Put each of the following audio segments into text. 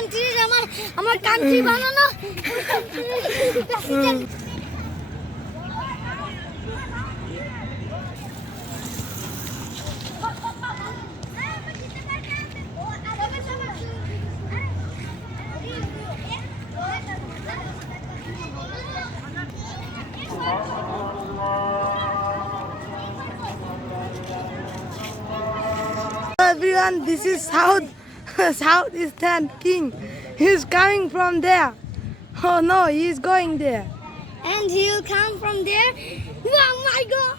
Country আমার country বানানো Everyone, this is Southeastern King. He's coming from there. Oh no, he's going there. and he'll come from there. Oh my god.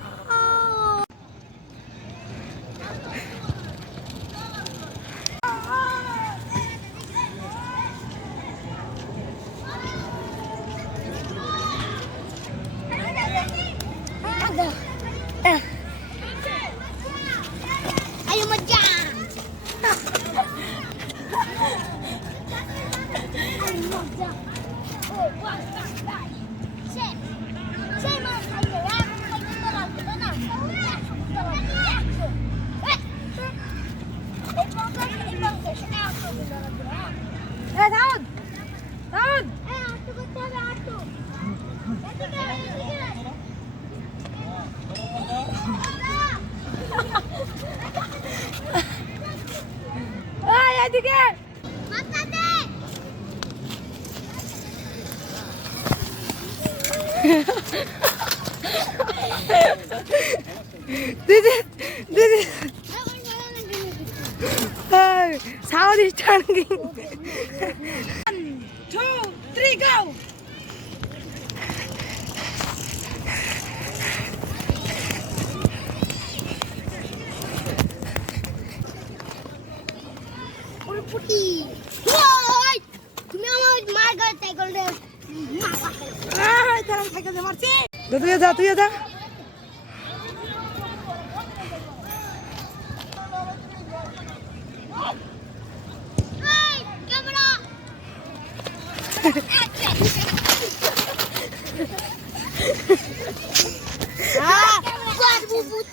Ayo macam. Ayo macam. Oh, wah, wah. Saya mau saya ya, saya tolong kita nak. Tolong dia. Daud! Daud! Aku betul aku. Ay, এদিকে! Mata deh. This is Southeastern King. 1, 2, 3, go! Putih. Woi, তুমি আমার মার গায়ে cycle দে। তারা cycle দিয়ে মারছে। তুই যা। এই, ক্যামেরা। buat bubut.